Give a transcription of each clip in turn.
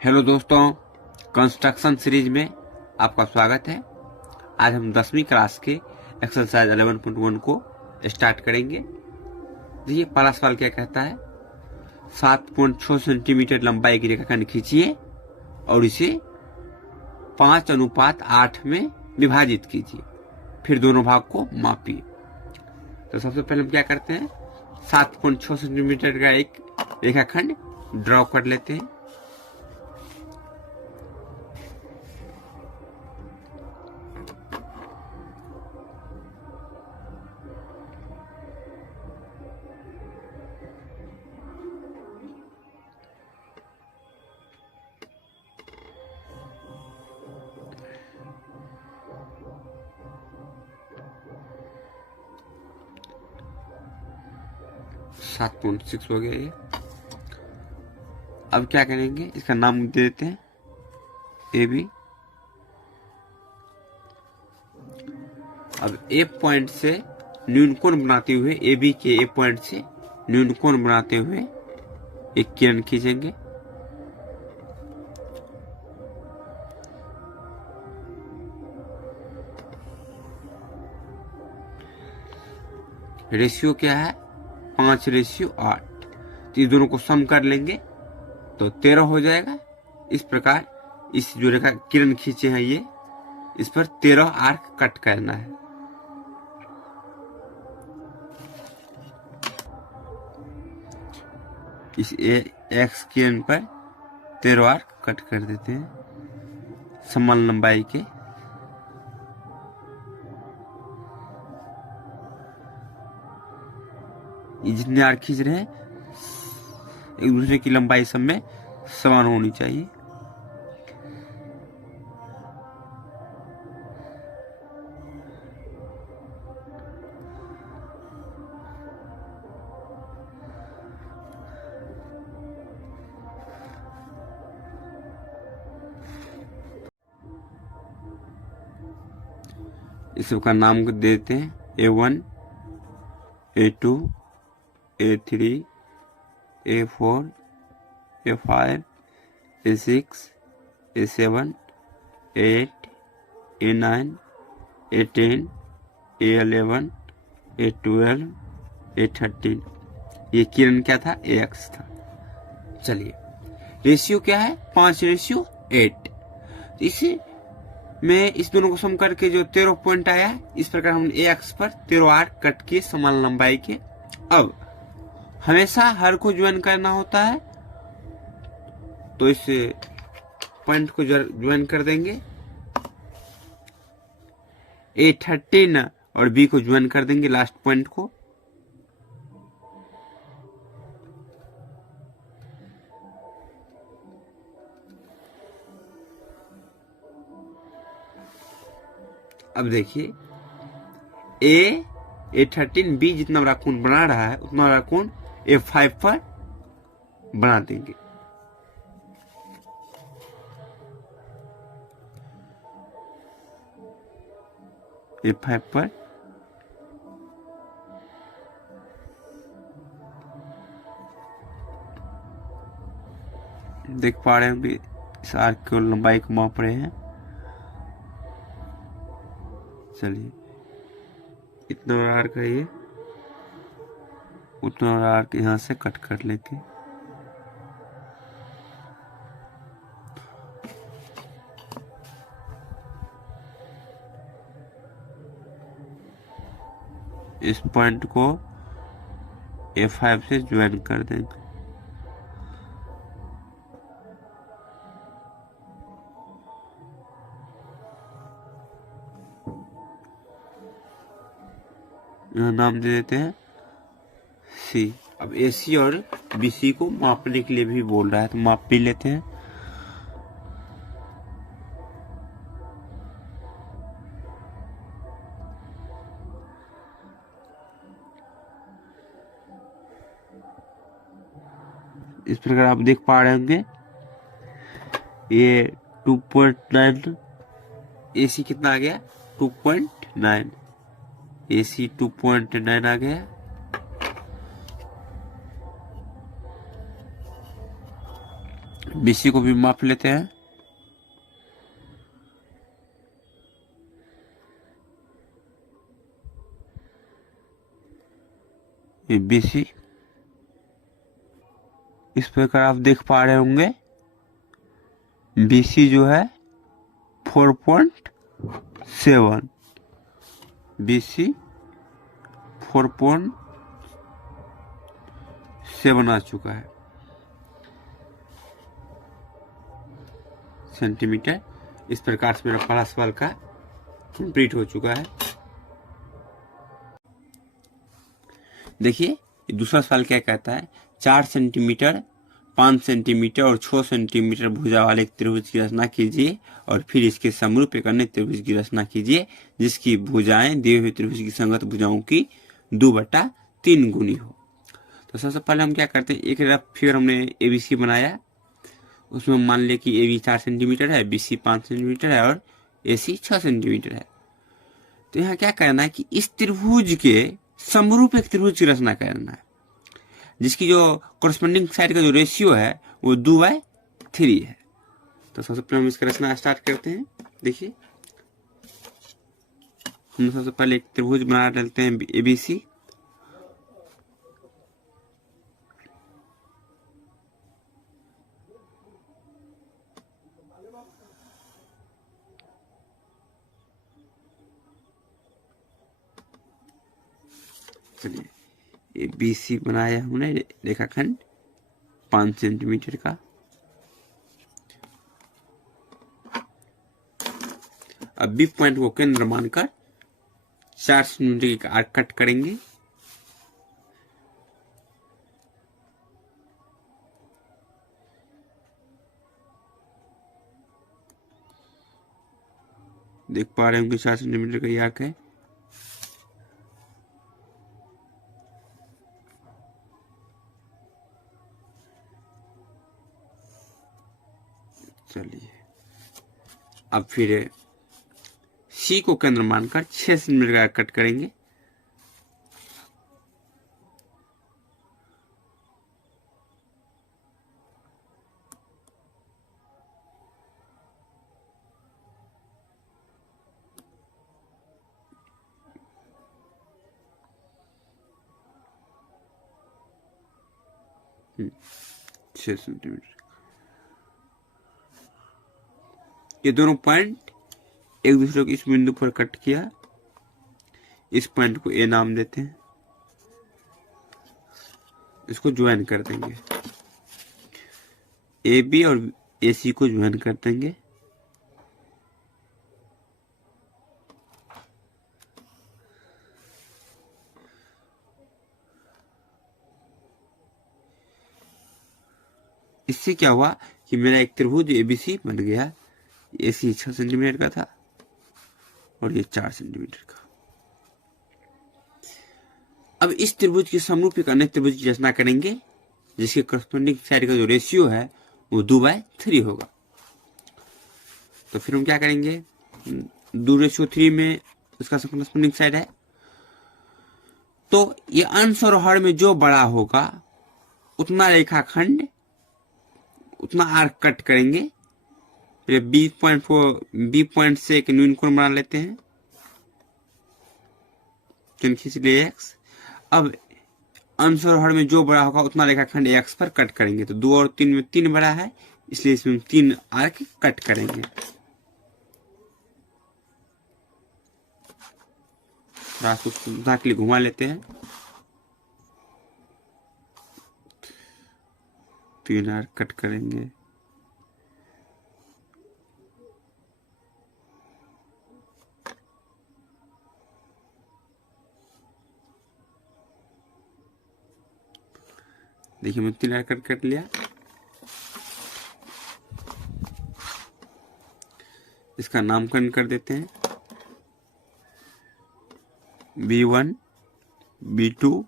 Hello दोस्तों, construction series में आपका स्वागत है। आज हम 10वीं क्लास के एक्सरसाइज 11.1 को स्टार्ट करेंगे। देखिए पहला सवाल क्या कहता है, 7.6 सेंटीमीटर लंबाई की रेखाखंड खींचिए और इसे 5:8 में विभाजित कीजिए, फिर दोनों भाग को मापिए। तो सबसे पहले हम क्या करते हैं, 7.6 सेंटीमीटर का एक रेखाखंड ड्रॉ कर लेते हैं। सात 7.6 हो गया ये। अब क्या करेंगे, इसका नाम दे देते हैं ए बी। अब ए पॉइंट से न्यून कोण बनाते हुए, ए बी के ए पॉइंट से न्यून कोण बनाते हुए एक किरण खींचेंगे। रेशियो क्या है, 5:8। तो इस दोनों को सम कर लेंगे तो 13 हो जाएगा। इस प्रकार इस जो रेखा किरण खींचे हैं ये, इस पर 13 आर्क कट करना है। इस एक्स किरण पर 13 आर्क कट कर देते हैं समान लंबाई के। ये जितने आर्क खींच रहे हैं एक दूसरे की लंबाई सब में समान होनी चाहिए। इस सबका नाम देते हैं A1, A2, A3, A4, A5, A6, A7, A8, A9, A10, A11, A12, A13। ये किरण क्या था, AX था। चलिए रेशियो क्या है, 5:8। इसे में इस दोनों को सम करके जो 13 पॉइंट आया है, इस प्रकार हमने ए एक्स पर 13 आर्क कट किए समान लंबाई के। अब हमेशा हर को ज्वाइन करना होता है, तो इस पॉइंट को ज्वाइन कर देंगे। A13 और बी को ज्वाइन कर देंगे लास्ट पॉइंट को। अब देखिए A13 बी जितना बड़ा कोण बना रहा है उतना बड़ा कोण A5 पर बना देंगे। A5 पर देख पा रहे होंगे, इस आर्क की लंबाई को माप रहे हैं। चलिए इतना बड़ा आर्क है ये, उतना बड़ा आर्क यहाँ से कट कर लेंगे। इस पॉइंट को A5 से ज्वाइन कर देंगे। यहाँ नाम दे देते हैं C। अब AC और BC को मापने के लिए भी बोल रहा है, तो माप भी लेते हैं। इस प्रकार आप देख पा रहे होंगे ये 2.9, AC कितना आ गया, 2.9। AC 2.9 आ गया। BC को भी माप लेते हैं। ये BC, इस प्रकार आप देख पा रहे होंगे BC जो है 4.7, BC 4.7 आ चुका है सेंटीमीटर। इस प्रकार से मेरा पहला सवाल का कंप्लीट हो चुका है। देखिए दूसरा सवाल क्या कहता है, 4 सेंटीमीटर, 5 सेंटीमीटर और 6 सेंटीमीटर भुजा वाले एक त्रिभुज की रचना कीजिए और फिर इसके समरूप एक अन्य त्रिभुज की रचना कीजिए जिसकी भुजाएं दिए हुए त्रिभुज की संगत भुजाओं की 2/3 गुनी हो। तो सबसे पहले हम क्या करते हैं, एक रफ फिगर हमने ABC बनाया, उसमें मान लिया कि AB 4 सेंटीमीटर है, BC 5 सेंटीमीटर है और AC 6 सेंटीमीटर है। तो यहाँ क्या करना है कि इस त्रिभुज के समरूप एक त्रिभुज की रचना करना है जिसकी जो कॉरस्पॉन्डिंग साइड का जो रेशियो है वो 2/3 है। तो सबसे पहले हम इसका रचना स्टार्ट करते हैं। देखिए हम सबसे पहले एक त्रिभुज बना डालते हैं ABC। चलिए ABC बनाया हमने रेखाखंड 5 सेंटीमीटर का। अब B पॉइंट को केंद्र मानकर 4 सेंटीमीटर की आर्क कट करेंगे। देख पा रहे होंगे 4 सेंटीमीटर का ये आर्क है। चलिए अब फिर C को केंद्र मानकर 6 सेंटीमीटर का कट करेंगे। छह सेंटीमीटर। ये दोनों पॉइंट एक दूसरे को इस बिंदु पर कट किया। इस पॉइंट को A नाम देते हैं, इसको ज्वाइन कर देंगे। AB और AC को ज्वाइन कर देंगे। इससे क्या हुआ कि मेरा एक त्रिभुज ABC बन गया। AC 6 सेंटीमीटर का था और ये 4 सेंटीमीटर का। अब इस त्रिभुज के समरूप एक अन्य त्रिभुज की रचना करेंगे जिसके करस्पॉन्डिंग साइड का जो रेशियो है वो 2/3 होगा। तो फिर हम क्या करेंगे, 2:3 में उसका करस्पॉन्डिंग साइड है, तो ये अंश और हर में जो बड़ा होगा उतना रेखाखंड, उतना आर्क कट करेंगे। फिर B पॉइंट से एक न्यून कोण बना लेते हैं, खींच लिए X। अब अंश और हर में जो बड़ा होगा उतना रेखाखंड X पर कट करेंगे। तो 2 और 3 में 3 बड़ा है, इसलिए इसमें 3 आर्क कट करेंगे। सुविधा के लिए घुमा लेते हैं, 3 आर्क कट करेंगे। देखिए मैं 3 आर्क कट लिया। इसका नामकरण कर देते हैं, B1, B2,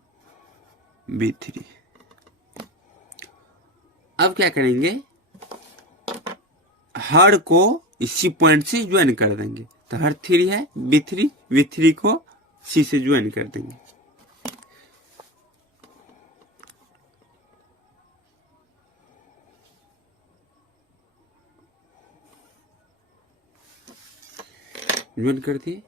B3। अब क्या करेंगे, हर को इसी पॉइंट से ज्वाइन कर देंगे। तो हर 3 है B3 को C से ज्वाइन कर देंगे। ज्वाइन कर दिए।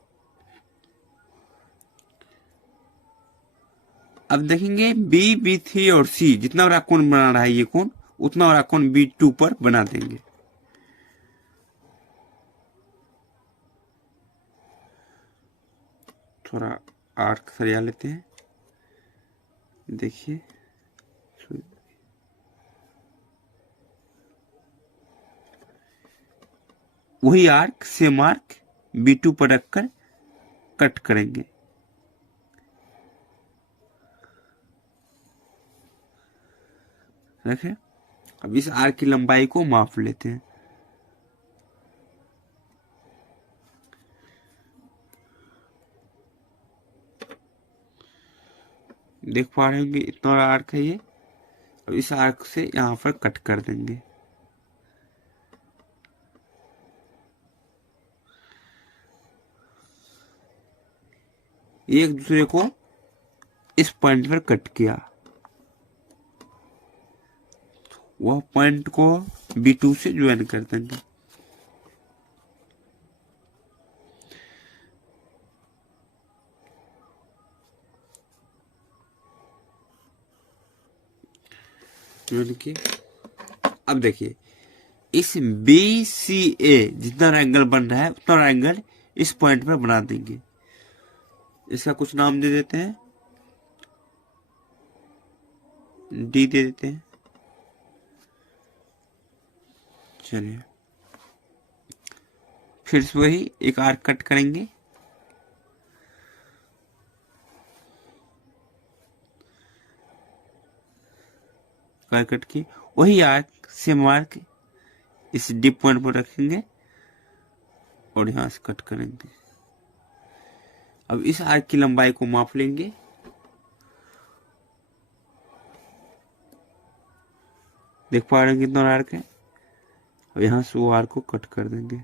अब देखेंगे B3 और C जितना बड़ा कोण बना रहा है ये कोण, उतना बड़ा कोण B2 पर बना देंगे। थोड़ा आर्क सरिया लेते हैं। देखिए वही आर्क सेम आर्क B2 पर रखकर कट करेंगे। रखे। अब इस आर्क की लंबाई को माप लेते हैं। देख पा रहे होंगे इतना बड़ा आर्क है ये। और इस आर्क से यहाँ पर कट कर देंगे। एक दूसरे को इस पॉइंट पर कट किया, वह पॉइंट को B2 से ज्वाइन कर देंगे। ज्वाइन किए। अब देखिए इस BCA जितना एंगल बन रहा है उतना एंगल इस पॉइंट पर बना देंगे। इसका कुछ नाम दे देते हैं, D दे देते हैं। चलिए फिर से वही एक आर्क कट करेंगे। कट की वही आर्क सेम आर्क इस डीप पॉइंट पर रखेंगे और यहां से कट करेंगे। अब इस आर्क की लंबाई को माप लेंगे। देख पा रहे हैं कितना आर्क है। अब यहां से वो आर्क को कट कर देंगे।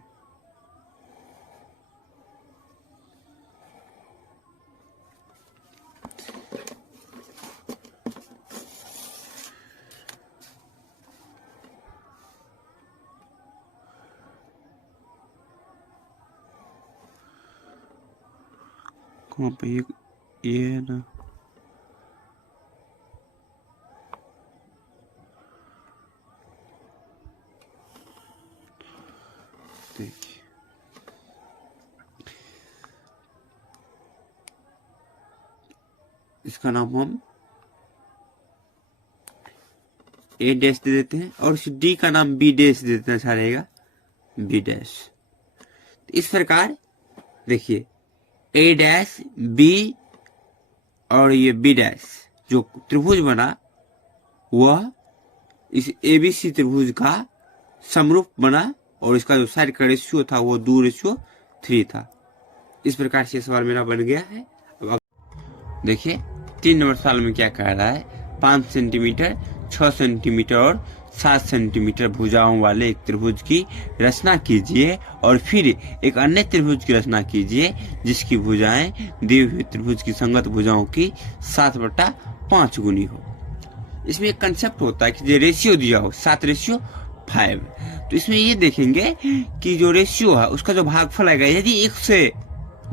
कहाँ पे ये है ना, देखिए इसका नाम हम A डैश दे देते हैं और इस D का नाम B डैश दे देते हैं। अच्छा रहेगा B डैश। इस प्रकार देखिए A डैश B और ये B डैश जो त्रिभुज बना वह इस ABC त्रिभुज का समरूप बना और इसका जो साइड का रेशियो था वो 2:3 था। इस प्रकार से सवाल मेरा बन गया है। अब देखिए 3 नंबर सवाल में क्या कह रहा है, 5 सेंटीमीटर 6 सेंटीमीटर और 7 सेंटीमीटर भुजाओं वाले एक त्रिभुज की रचना कीजिए और फिर एक अन्य त्रिभुज की रचना कीजिए जिसकी भुजाएं दिए हुए त्रिभुज की संगत भुजाओं की 7/5 गुनी हो। इसमें एक कंसेप्ट होता है कि जो रेशियो दिया हो 7:5, तो इसमें ये देखेंगे कि जो रेशियो है उसका जो भागफल आएगा यदि 1 से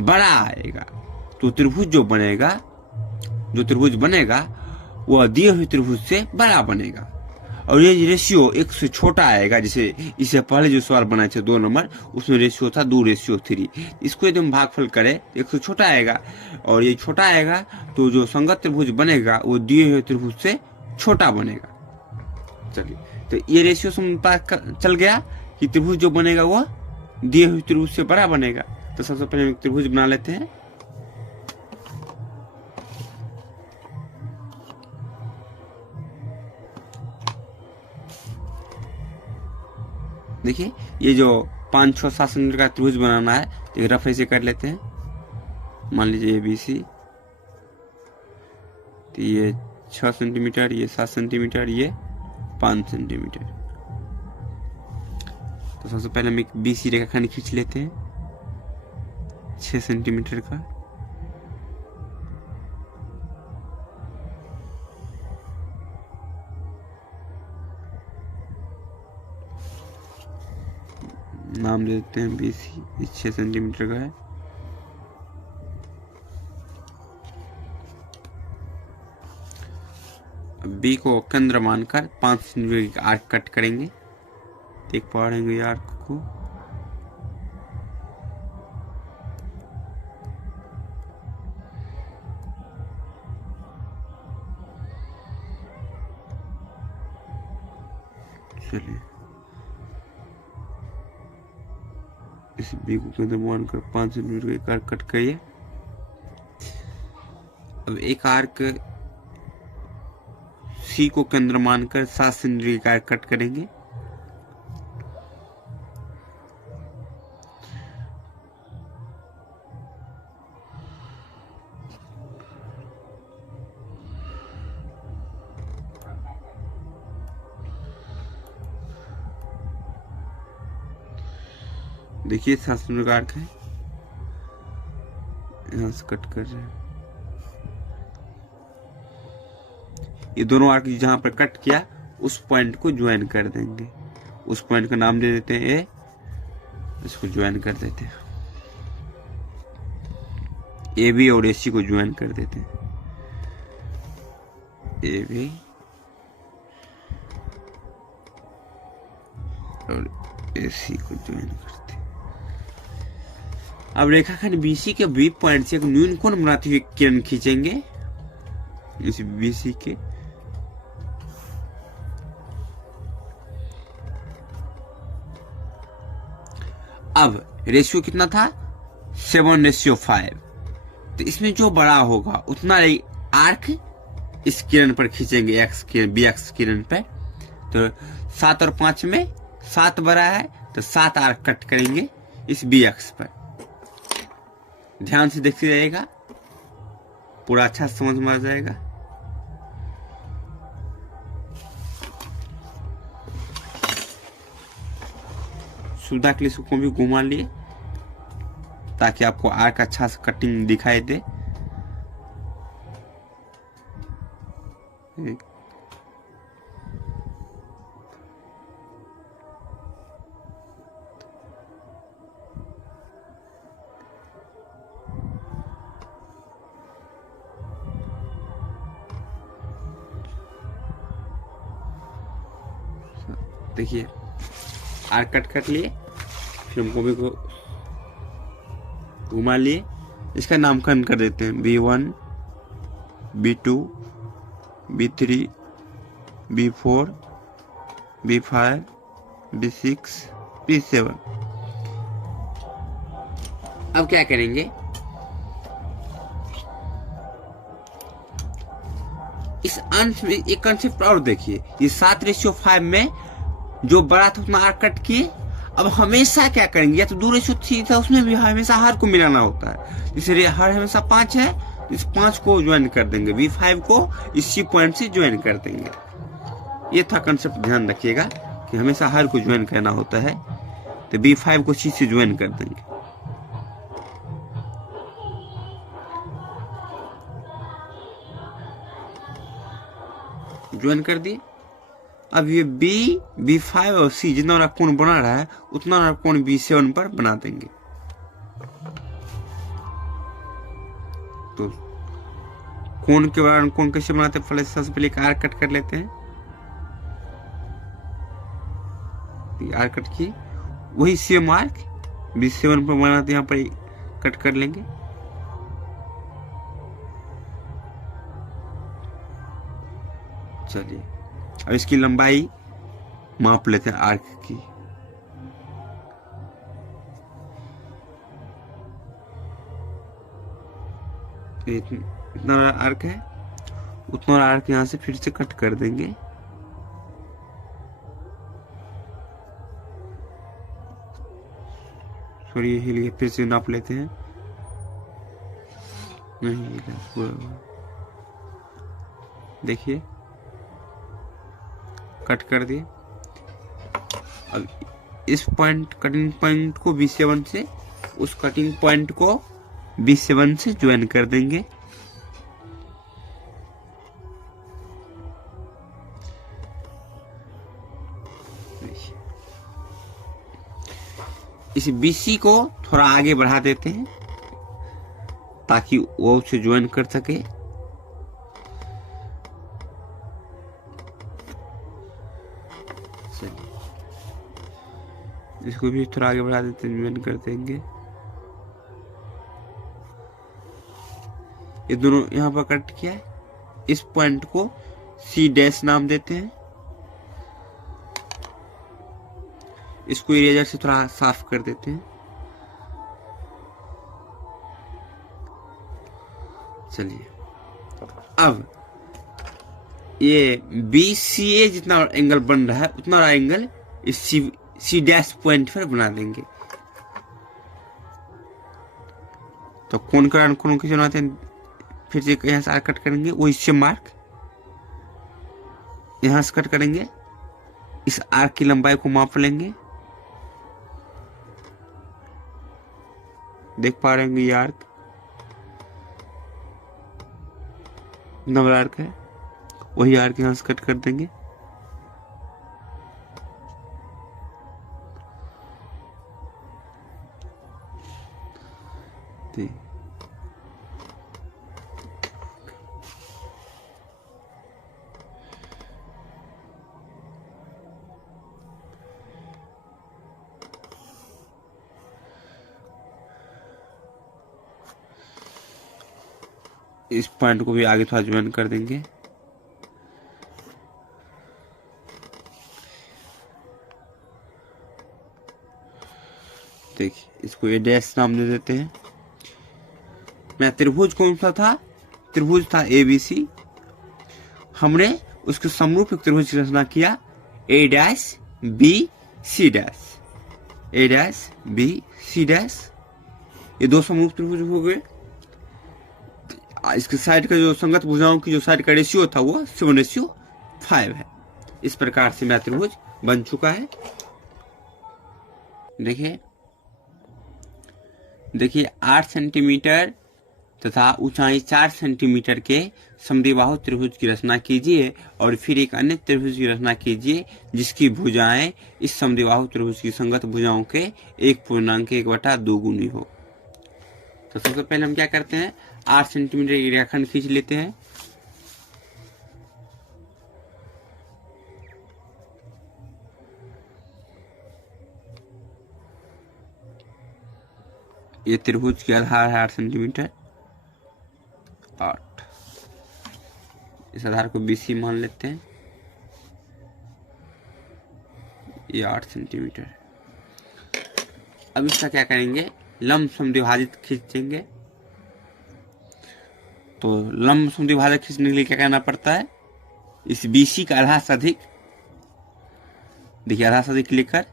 बड़ा आएगा तो त्रिभुज जो त्रिभुज बनेगा वह दिए हुए त्रिभुज से बड़ा बनेगा। और ये रेशियो 1 से छोटा आएगा, जैसे इससे पहले जो सवाल बनाए थे 2 नंबर उसमें रेशियो था 2:3। इसको यदि हम भागफल करें 1 से छोटा आएगा और ये छोटा आएगा तो जो संगत त्रिभुज बनेगा वो दिए हुए त्रिभुज से छोटा बनेगा। चलिए तो ये रेशियो से पता चल गया कि त्रिभुज जो बनेगा वह दिए हुए त्रिभुज से बड़ा बनेगा। तो सबसे पहले हम एक त्रिभुज बना लेते हैं। देखिए ये जो 5, 6, 7 सेंटीमीटर का त्रिभुज बनाना है तो एक रफ ऐसे कर लेते हैं। मान लीजिए ABC, तो ये 6 सेंटीमीटर, ये 7 सेंटीमीटर, ये 5 सेंटीमीटर। तो सबसे पहले हम एक BC रेखाखंड खींच लेते हैं 6 सेंटीमीटर का। नाम दे देते हैं BC, 6 सेंटीमीटर का है। बी को केंद्र मानकर 5 सेंटीमीटर का आर्क कट करेंगे। देख पा रहे हैं आर्क को। चलिए इस बी को केंद्र मानकर 5 सेंटीमीटर का एक आर्क कट करिए। अब एक आर्क सी को केंद्र मानकर 7 सेंटीमीटर का आर्क कट करेंगे। देखिए 7 सेंटीमीटर का आर्क है, यहां से कट कर रहे हैं। ये दोनों आर्क जहां पर कट किया उस पॉइंट को ज्वाइन कर देंगे। उस पॉइंट का नाम दे देते हैं ए, इसको ज्वाइन कर देते हैं। ए बी और AC को ज्वाइन कर देते हैं। ए बी और AC को ज्वाइन करते हैं। अब रेखाखंड BC के B पॉइंट से एक न्यून कोण बनाते हुए किरण खींचेंगे। इस BC के अब रेशियो कितना था 7:5। तो इसमें जो बड़ा होगा उतना आर्क इस किरण पर खींचेंगे, एक्स किरण BX किरण पे। तो 7 और 5 में 7 बड़ा है तो 7 आर्क कट करेंगे इस BX पर। ध्यान से देखते रहिएगा, पूरा अच्छा समझ में आ जाएगा। सुविधा के लिए इसको भी घुमा लिए ताकि आपको आर्क अच्छा से कटिंग दिखाई दे। देखिए आर्क कट कर लिए, फिर हम कॉपी को घुमा लिए। इसका नामकरण कर देते हैं B1, B2, B3, B4, B5, B6, B7। अब क्या करेंगे, इस अंश में एक कंसेप्ट और देखिए। ये 7:5 में जो बड़ा था उतना आर्क कट किए। अब हमेशा क्या करेंगे, या तो 2:3 था उसमें भी हमेशा हर को मिलाना होता है। इसलिए हर हमेशा 5 है, इस 5 को ज्वाइन कर देंगे। B5 को इस C पॉइंट से ज्वाइन कर देंगे। ये था कंसेप्ट, ध्यान रखिएगा कि हमेशा हर को ज्वाइन करना होता है। तो B5 को C से ज्वाइन कर देंगे। ज्वाइन कर दिए। अब ये B5 और C जितना वाला कोण बना रहा है उतना वाला कोण B7 पर बना देंगे। तो कोण के बारे में कोण कैसे बनाते हैं, सबसे पहले एक आर्क कट कर लेते हैं। आर्क कट किए, वही सेम आर्क B7 पर बनाते यहाँ पर कट कर लेंगे। चलिए अब इसकी लंबाई माप लेते हैं आर्क की। इतना आर्क है, उतना आर्क यहां से फिर से कट कर देंगे। सॉरी यही लिए, फिर से नाप लेते हैं। नहीं पूरा देखिए कट कर दिए। अब इस पॉइंट कटिंग पॉइंट को B7 से, उस कटिंग पॉइंट को B7 से ज्वाइन कर देंगे। इस BC को थोड़ा आगे बढ़ा देते हैं ताकि वो उसे ज्वाइन कर सके। इसको भी थोड़ा आगे बढ़ा देते हैं, ज्वाइन कर देंगे। ये दोनों यहाँ पर कट किया है। इस पॉइंट को C' नाम देते हैं। इसको इरेजर से थोड़ा साफ कर देते हैं। चलिए, अब ये BCA जितना एंगल बन रहा है उतना बड़ा एंगल इस C' पॉइंट पर बना देंगे। तो कोण का कोण की बनाते हैं, फिर से यहाँ से कट करेंगे, वो इससे मार्क यहाँ से कट करेंगे। इस आर्क की लंबाई को माप लेंगे। देख पा रहे होंगे ये आर्क नंबर आर्क है, वही आर्क यहाँ से कट कर देंगे। इस पॉइंट को भी आगे थोड़ा ज्वाइन कर देंगे। देखिए, इसको A' नाम दे देते हैं। मैं त्रिभुज कौन सा था? त्रिभुज था ABC। हमने उसके समरूप एक त्रिभुज की रचना किया, A', B, C'। ये दो समरूप त्रिभुज हो गए। इसके साइड का जो संगत भुजाओं की जो साइड का रेशियो था वो 7:5 है। इस प्रकार से मेरा त्रिभुज बन चुका है। देखिए 8 सेंटीमीटर तथा ऊंचाई 4 सेंटीमीटर के समद्विबाहु त्रिभुज की रचना कीजिए और फिर एक अन्य त्रिभुज की रचना कीजिए जिसकी भुजाएं इस समद्विबाहु त्रिभुज की संगत भुजाओं के 1.1/2 गुनी हो। तो सबसे पहले हम क्या करते हैं, 8 सेंटीमीटर की रेखाखंड खींच लेते हैं। ये त्रिभुज की आधार है 8 सेंटीमीटर। 8, इस आधार को BC मान लेते हैं। ये 8 सेंटीमीटर। अब इसका क्या करेंगे, लंब समद्विभाजित खींचेंगे। तो लंब समद्विभाजक खींचने के लिए क्या करना पड़ता है, इस BC का आधा से अधिक, देखिए आधा से अधिक लेकर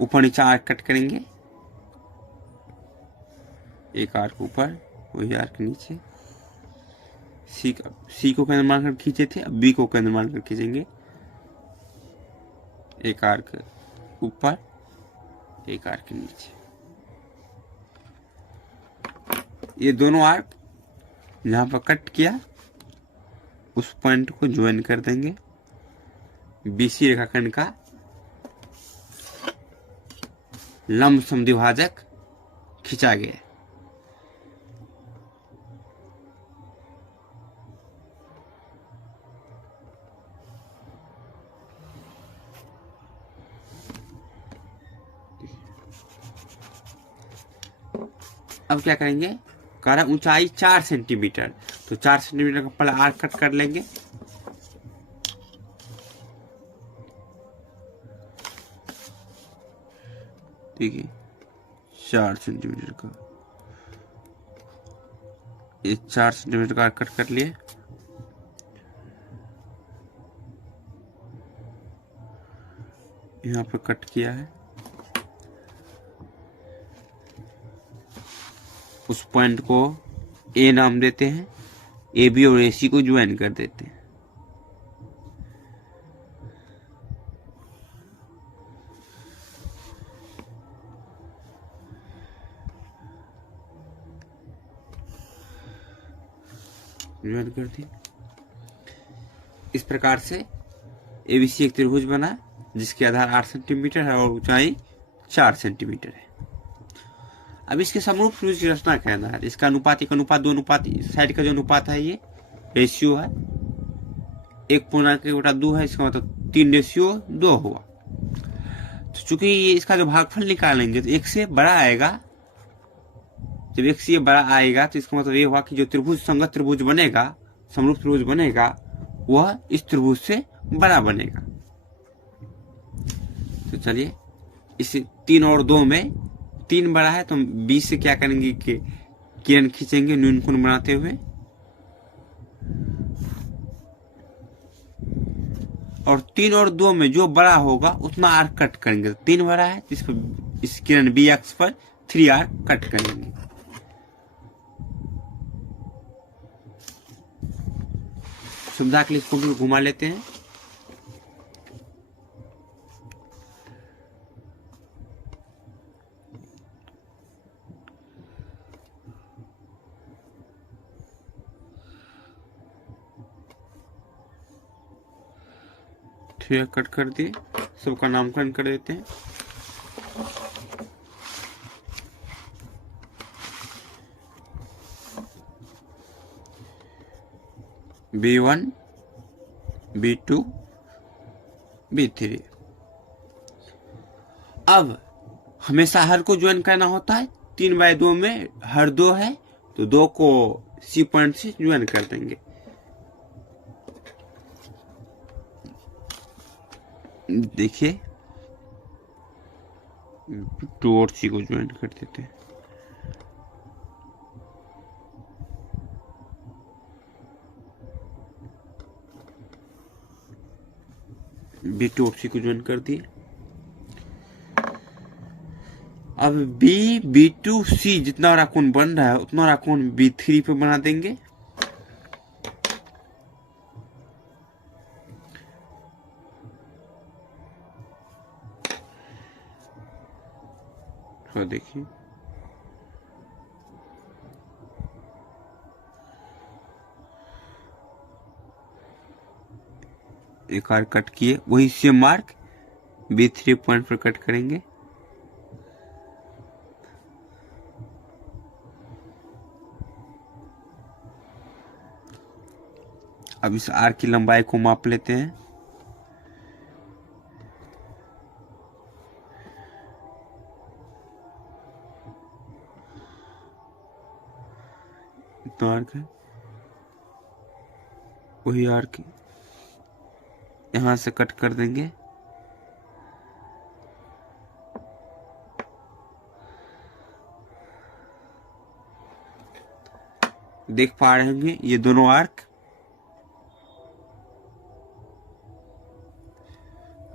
ऊपर नीचा आर्क कट करेंगे। एक आर्क ऊपर, वही आर्क नीचे। C को केंद्र मानकर खींचे थे, अब B को केंद्र मानकर खींचेंगे। एक आर्क ऊपर, एक आर्क नीचे। ये दोनों आर्क जहां पर कट किया उस पॉइंट को ज्वाइन कर देंगे। BC रेखाखंड का लंब समद्विभाजक खींचा गया। अब क्या करेंगे, कह रहा ऊंचाई 4 सेंटीमीटर, तो 4 सेंटीमीटर का पहले आर्क कट कर लेंगे। ठीक है, 4 सेंटीमीटर का, ये 4 सेंटीमीटर का आर्क कट कर लिए। यहाँ पे कट किया है। उस पॉइंट को A नाम देते हैं। AB और AC को ज्वाइन कर देते हैं। ज्वाइन कर दिए। इस प्रकार से ABC एक त्रिभुज बना जिसकी आधार 8 सेंटीमीटर है और ऊंचाई 4 सेंटीमीटर है। अब इसके समरूप त्रिभुज की रचना कहना है। इसका अनुपात 1:2 अनुपात, साइड का जो अनुपात है ये रेशियो है, 1:2 है, इसका मतलब 3:2 हुआ। तो चूंकि ये इसका जो भागफल निकालेंगे तो एक से बड़ा आएगा, जब एक से ये बड़ा आएगा तो इसका मतलब ये हुआ कि जो त्रिभुज संगत त्रिभुज बनेगा, समरूप त्रिभुज बनेगा, वह इस त्रिभुज से बड़ा बनेगा। तो चलिए इस 3 और 2 में 3 बड़ा है तो हम 20 से क्या करेंगे कि किरण खींचेंगे न्यूनकोण बनाते हुए, और 3 और 2 में जो बड़ा होगा उतना आर्क कट करेंगे। 3 बड़ा है तो इस पर इस किरण बी अक्ष पर 3 आर्क कट करेंगे। सुविधा के लिए इसको भी घुमा लेते हैं। ठीक, कट कर दिए, सबका नामकरण कर देते हैं। B1, B2, B3। अब हमेशा हर को ज्वाइन करना होता है। 3/2 में हर 2 है तो 2 को सी पॉइंट से ज्वाइन कर देंगे। देखिए 2 और सी को ज्वाइन कर देते हैं। B2 और सी को ज्वाइन कर दिए। अब B2C जितना बड़ा कोण बन रहा है उतना बड़ा कोण B3 पे बना देंगे। तो देखिए एक आर्क कट किए, वही सेम मार्क B3 पॉइंट पर कट करेंगे। अब इस आर्क की लंबाई को माप लेते हैं। इतना आर्क है, वही आर्क यहां से कट कर देंगे। देख पा रहे होंगे ये दोनों आर्क,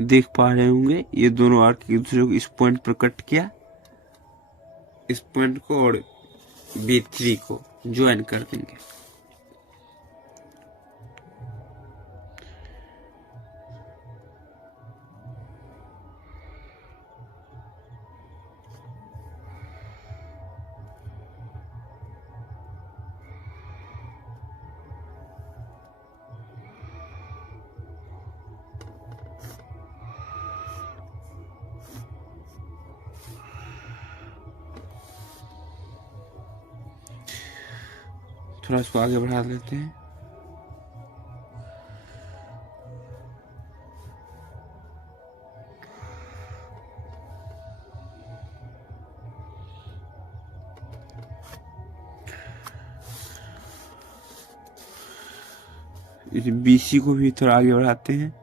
देख पा रहे होंगे ये दोनों आर्क एक दूसरे को इस पॉइंट पर कट किया, इस पॉइंट को और B3 को ज्वाइन कर देंगे। थोड़ा इसको आगे बढ़ा लेते हैं। इस BC को भी थोड़ा आगे बढ़ाते हैं।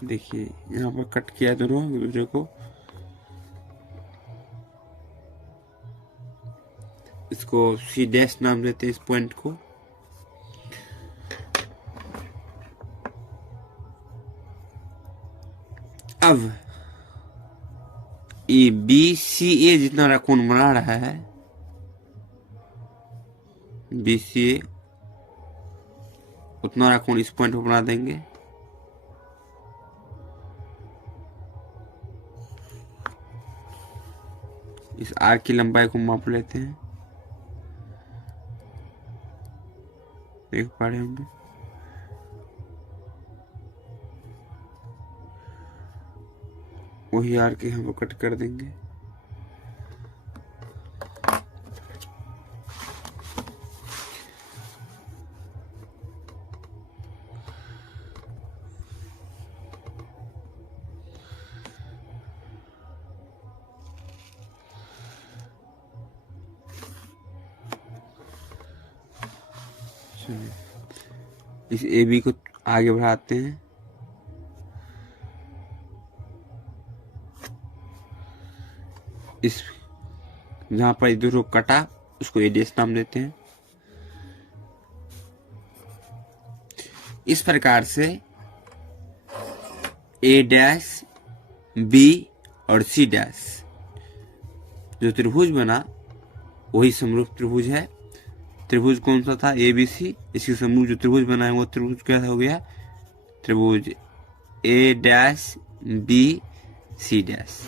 देखिए यहाँ पर कट किया दोनों एक दूसरे को। इसको सी डैश नाम देते हैं इस पॉइंट को। अब ये बी सी ए जितना कोण बना रहा है, बी सी ए उतना कोण इस पॉइंट पर बना देंगे। इस आर्क की लंबाई को माप लेते हैं, देख पा रहे होंगे। वही आर्क यहाँ पर कट कर देंगे। इस ए बी को आगे बढ़ाते हैं। इस जहां पर इधर को कटा उसको ए डैश नाम देते हैं। इस प्रकार से ए डैश, बी और सी डैश जो त्रिभुज बना वही समरूप त्रिभुज है। त्रिभुज कौन सा था? A B C. इसके समूह जो त्रिभुज बना है वो त्रिभुज क्या हो गया? त्रिभुज ए डैश बी सी डैश।